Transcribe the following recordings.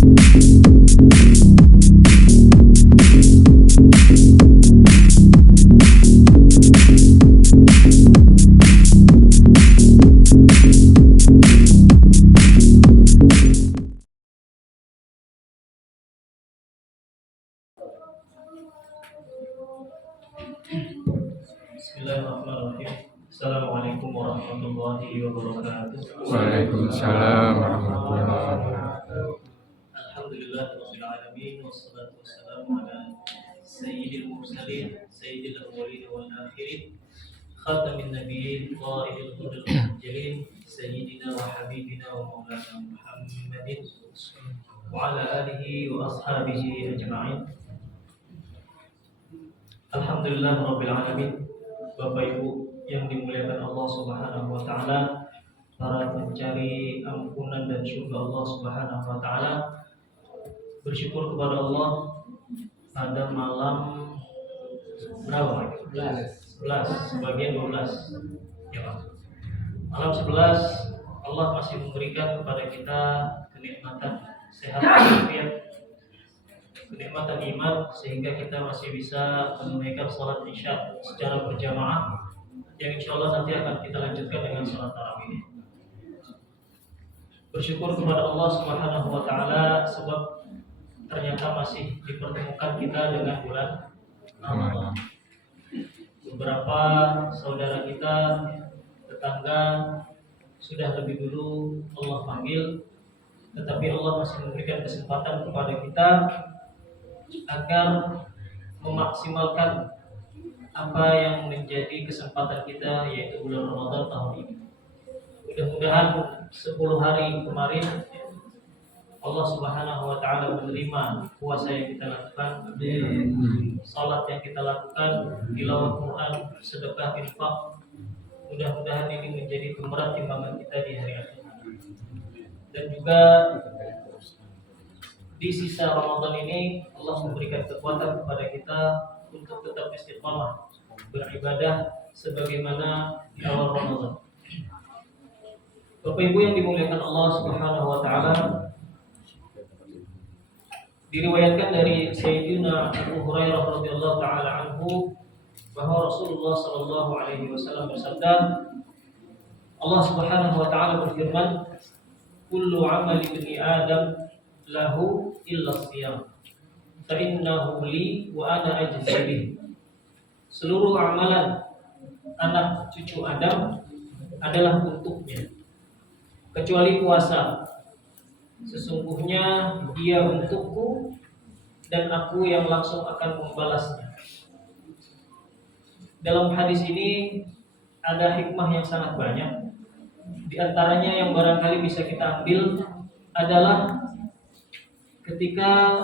Bismillahirrahmanirrahim. Assalamualaikum warahmatullahi wabarakatuh. Waalaikumsalam warahmatullahi wabarakatuh. Alhamdulillah rabbil alamin wassalatu wassalamu ala sayyidil mursalin sayyidil awwalin wal akhirin khatamin nabiyyin qaidil hudul mujaddidin sayyidina wa habibina wa maulana Muhammadin wa ala alihi wa ashabihi ajma'in. Alhamdulillah rabbil alamin. Bapak Ibu yang dimuliakan Allah Subhanahu wa taala, para pencari ampunan dan surga Allah Subhanahu wa taala, bersyukur kepada Allah pada malam berapa? 11, sebagian 12. Ya, Pak. Malam 11 Allah masih memberikan kepada kita kenikmatan sehat walafiat, kenikmatan iman, sehingga kita masih bisa menunaikan salat Isya secara berjamaah, yang insya Allah nanti akan kita lanjutkan dengan salat tarawih. Bersyukur kepada Allah Subhanahu wa taala sebab ternyata masih dipertemukan kita dengan bulan Ramadan. Beberapa saudara kita, tetangga sudah lebih dulu Allah panggil, tetapi Allah masih memberikan kesempatan kepada kita agar memaksimalkan apa yang menjadi kesempatan kita, yaitu bulan Ramadan tahun ini. Mudah-mudahan 10 hari kemarin Allah Subhanahu wa taala menerima puasa yang kita lakukan, salat yang kita lakukan, tilawah Quran, sedekah, infak. Mudah-mudahan ini menjadi pemberat timbangan kita di hari akhir. Dan juga di sisa Ramadan ini Allah memberikan kekuatan kepada kita untuk tetap istiqamah beribadah sebagaimana di awal Ramadan. Bapak Ibu yang dimuliakan Allah Subhanahu wa taala, diriwayatkan dari Sayyidina Abu Hurairah radhiyallahu taala anhu bahwa Rasulullah sallallahu alaihi wasallam bersabda, Allah Subhanahu wa taala berfirman, "Kullu 'amali ibni Adam lahu illa siyam, fa innahu li wa ana ajzi bih." Seluruh amalan anak cucu Adam adalah untuknya, kecuali puasa. Sesungguhnya dia untukku dan aku yang langsung akan membalasnya. Dalam hadis ini ada hikmah yang sangat banyak. Di antaranya yang barangkali bisa kita ambil adalah ketika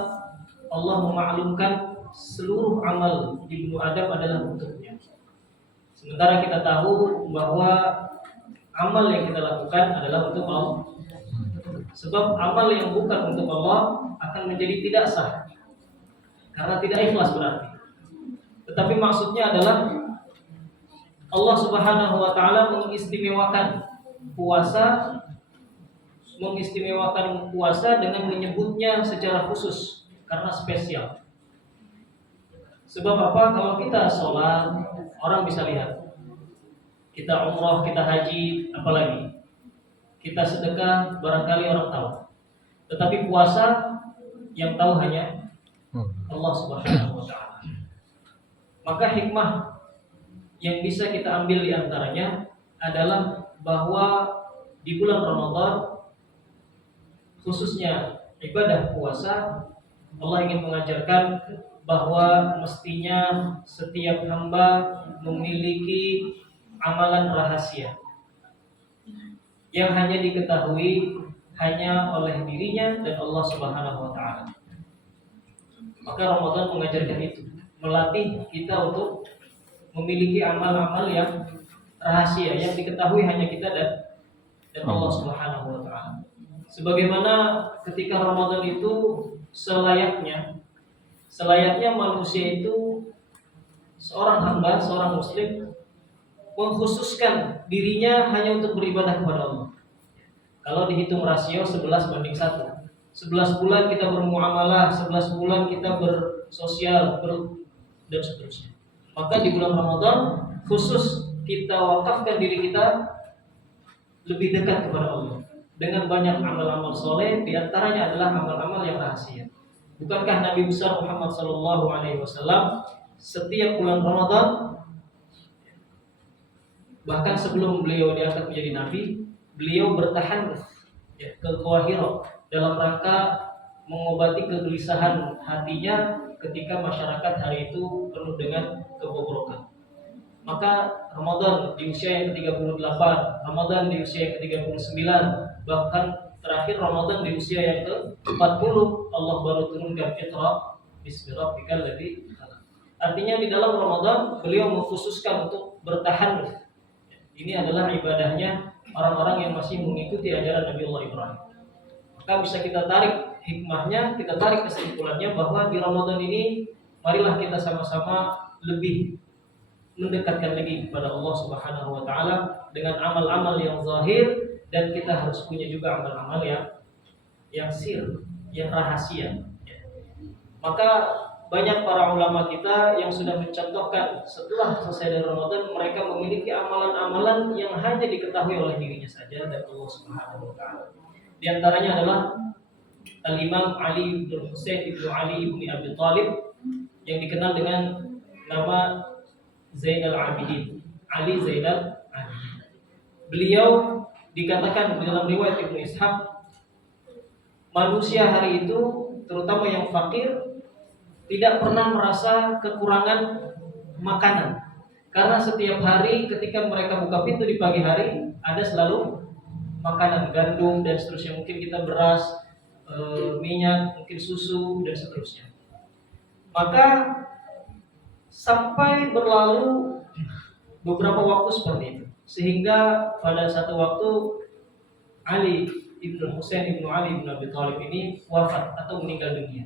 Allah memaklumkan seluruh amal ibnu Adam adalah untuknya. Sementara kita tahu bahwa amal yang kita lakukan adalah untuk Allah. Sebab amal yang bukan untuk Allah akan menjadi tidak sah, karena tidak ikhlas berarti. Tetapi maksudnya adalah Allah Subhanahu wa taala mengistimewakan puasa dengan menyebutnya secara khusus karena spesial. Sebab apa? Kalau kita sholat, orang bisa lihat. Kita umrah, kita haji, apalagi kita sedekah, barangkali orang tahu. Tetapi puasa yang tahu hanya Allah Subhanahu wa taala. Maka hikmah yang bisa kita ambil di antaranya adalah bahwa di bulan Ramadan, khususnya ibadah puasa, Allah ingin mengajarkan bahwa mestinya setiap hamba memiliki amalan rahasia yang hanya diketahui hanya oleh dirinya dan Allah Subhanahu wa taala. Maka Ramadan mengajarkan itu, melatih kita untuk memiliki amal-amal yang rahasia yang diketahui hanya kita dan Allah Subhanahu wa taala. Sebagaimana ketika Ramadan itu selayaknya manusia itu, seorang hamba, seorang muslim mengkhususkan dirinya hanya untuk beribadah kepada Allah. Kalau dihitung rasio 11:1, 11 bulan kita bermuamalah, 11 bulan kita bersosial, dan seterusnya. Maka di bulan Ramadan khusus kita wakafkan diri kita lebih dekat kepada Allah dengan banyak amal-amal soleh, di antaranya adalah amal-amal yang rahasia. Bukankah Nabi besar Muhammad SAW setiap bulan Ramadan, bahkan sebelum beliau diangkat menjadi Nabi, beliau bertahan ke Gua Hira dalam rangka mengobati kegelisahan hatinya ketika masyarakat hari itu penuh dengan kebobrokan. Maka Ramadan di usia yang ke-38, Ramadan di usia yang ke-39, bahkan terakhir Ramadan di usia yang ke-40, Allah baru turunkan Iqra bismi rabbikal ladzi khalaq. Artinya di dalam Ramadan beliau mengkhususkan untuk bertahan. Ini adalah ibadahnya orang-orang yang masih mengikuti ajaran Nabi Allah Ibrahim. Maka bisa kita tarik hikmahnya, kita tarik kesimpulannya bahwa di Ramadan ini marilah kita sama-sama lebih mendekatkan lagi kepada Allah Subhanahu wa taala dengan amal-amal yang zahir, dan kita harus punya juga amal-amal yang sir, yang rahasia. Maka banyak para ulama kita yang sudah mencontohkan setelah selesai dari Ramadan mereka memiliki amalan-amalan yang hanya diketahui oleh dirinya saja dan Allah Subhanahu wa taala. Di antaranya adalah Al-Imam Ali bin Husain ibnu Ali ibnu Abi Thalib yang dikenal dengan nama Zainal Abidin, Ali Zainal Abidin. Beliau dikatakan dalam riwayat Ibnu Ishaq, manusia hari itu, terutama yang fakir, tidak pernah merasa kekurangan makanan. Karena setiap hari ketika mereka buka pintu di pagi hari, ada selalu makanan, gandum dan seterusnya. Mungkin kita beras, minyak, mungkin susu dan seterusnya. Maka sampai berlalu beberapa waktu seperti itu, sehingga pada satu waktu Ali ibnu Husain ibnu Ali ibnu Abi Thalib ini wafat atau meninggal dunia.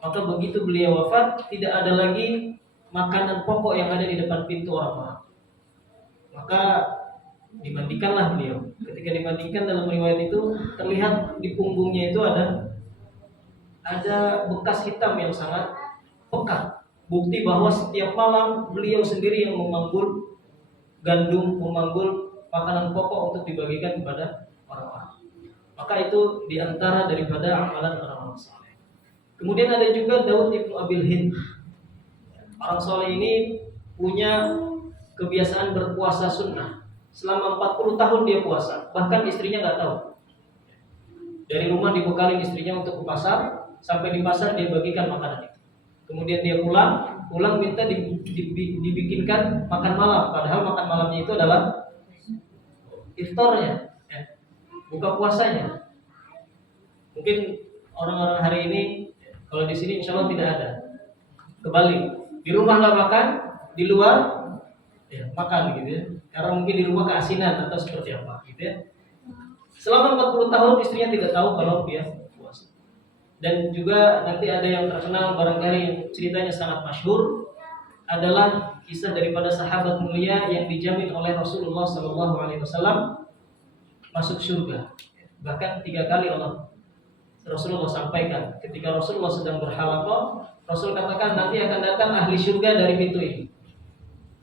Maka begitu beliau wafat, tidak ada lagi makanan pokok yang ada di depan pintu orang-orang. Maka dimandikanlah beliau. Ketika dimandikan, dalam riwayat itu terlihat di punggungnya itu ada bekas hitam yang sangat pekat. Bukti bahwa setiap malam beliau sendiri yang memanggul gandum, memanggul makanan pokok untuk dibagikan kepada orang-orang. Maka itu diantara daripada amalan orang-orang saleh. Kemudian ada juga Daud ibnu Abil Hind. Orang saleh ini punya kebiasaan berpuasa sunnah. Selama 40 tahun dia puasa, bahkan istrinya nggak tahu. Dari rumah dibekali istrinya untuk ke pasar, sampai di pasar dia bagikan makanan itu. Kemudian dia pulang minta dibikinkan makan malam, padahal makan malamnya itu adalah iftarnya, buka puasanya. Mungkin orang-orang hari ini, kalau di sini insya Allah tidak ada. Kebalik, di rumah nggak makan, di luar makan gitu ya. Karena mungkin di rumah keasinan atau seperti apa gitu ya. Selama 40 tahun istrinya tidak tahu kalau dia puasa. Dan juga nanti ada yang terkenal barangkali ceritanya sangat masyhur, adalah kisah daripada sahabat mulia yang dijamin oleh Rasulullah SAW masuk surga. Bahkan 3 kali Rasulullah sampaikan ketika Rasulullah sedang berhalaqah, Rasul katakan nanti akan datang ahli surga dari pintu ini.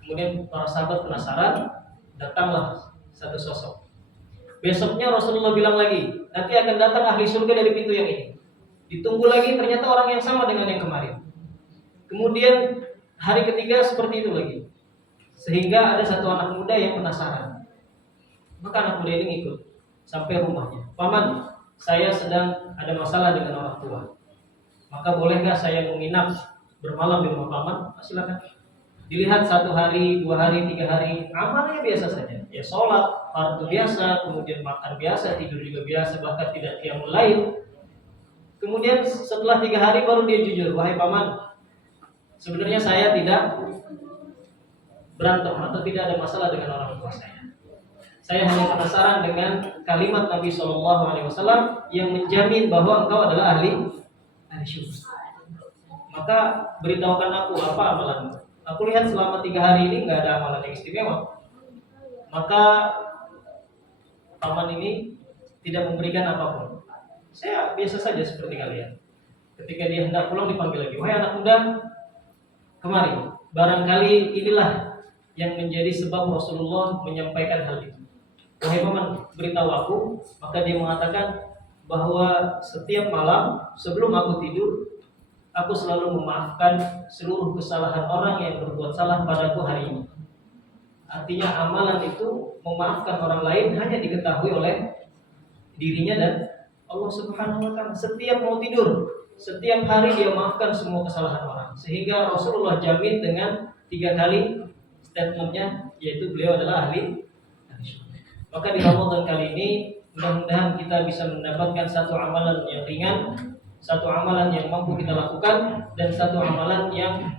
Kemudian para sahabat penasaran, datanglah satu sosok. Besoknya Rasulullah bilang lagi, nanti akan datang ahli surga dari pintu yang ini. Ditunggu lagi, ternyata orang yang sama dengan yang kemarin. Kemudian hari ketiga seperti itu lagi. Sehingga ada satu anak muda yang penasaran. Maka anak muda ini ngikut sampai rumahnya. Paman, saya sedang ada masalah dengan orang tua. Maka bolehkah saya menginap bermalam di rumah paman? Silakan. Dilihat 1 hari, 2 hari, 3 hari, amalnya biasa saja. Ya sholat, fardu biasa, kemudian makan biasa, tidur juga biasa, bahkan tidak qiyamul lail. Kemudian setelah 3 hari baru dia jujur, wahai paman, sebenarnya saya tidak berantem atau tidak ada masalah dengan orang tua saya. Saya hanya penasaran dengan kalimat Nabi SAW yang menjamin bahwa engkau adalah ahli syurga. Maka beritahukan aku apa amalanmu. Aku lihat selama 3 hari ini nggak ada amalan yang istimewa. Maka paman ini tidak memberikan apapun. Saya biasa saja seperti kalian. Ketika dia hendak pulang dipanggil lagi, wahai anak muda, kemari. Barangkali inilah yang menjadi sebab Rasulullah menyampaikan hal itu. Wahai paman, beritahu aku. Maka dia mengatakan bahwa setiap malam sebelum aku tidur, aku selalu memaafkan seluruh kesalahan orang yang berbuat salah padaku hari ini. Artinya amalan itu memaafkan orang lain hanya diketahui oleh dirinya dan Allah Subhanahu wa taala. Setiap mau tidur, setiap hari dia maafkan semua kesalahan orang. Sehingga Rasulullah jamin dengan 3 kali statementnya, yaitu beliau adalah ahli syurga. Maka di Ramadan kali ini mudah-mudahan kita bisa mendapatkan satu amalan yang ringan, satu amalan yang mampu kita lakukan, dan satu amalan yang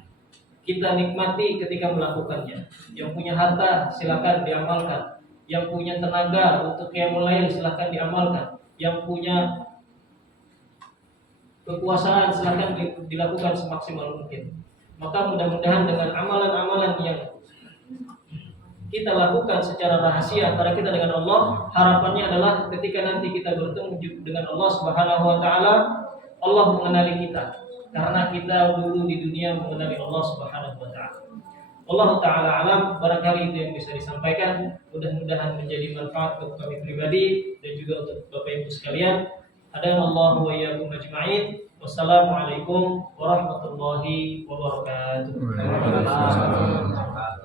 kita nikmati ketika melakukannya. Yang punya harta silakan diamalkan, yang punya tenaga untuk qiyamul lail silakan diamalkan, yang punya kekuasaan silakan dilakukan semaksimal mungkin. Maka mudah-mudahan dengan amalan-amalan yang kita lakukan secara rahasia antara kita dengan Allah, harapannya adalah ketika nanti kita bertemu dengan Allah Subhanahu wa taala, Allah mengenali kita karena kita dulu di dunia mengenali Allah Subhanahu wa taala. Allah taala alam, barangkali itu yang bisa disampaikan, mudah-mudahan menjadi manfaat untuk kami pribadi dan juga untuk Bapak Ibu sekalian. Hadanallahu wa iyyakum ajma'in. Wassalamualaikum warahmatullahi wabarakatuh. Waalaikumsalam.